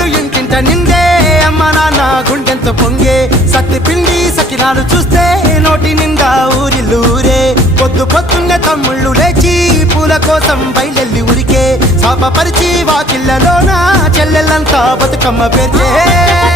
పండుగలు ఇంటింట నిందే అమ్మ నాన్న గుండెంతో పొంగే సత్తి పిండి సకినాలు చూస్తే నోటి నిండా ఊరిల్లూరే పొద్దు పొద్దున్నే తమ్ముళ్ళు లేచి పూల కోసం బయలెల్లి ఉరికే శాపపరిచి వాకిళ్ళలోన చెల్లెళ్ళంతా బతుకమ్మ పేర్చే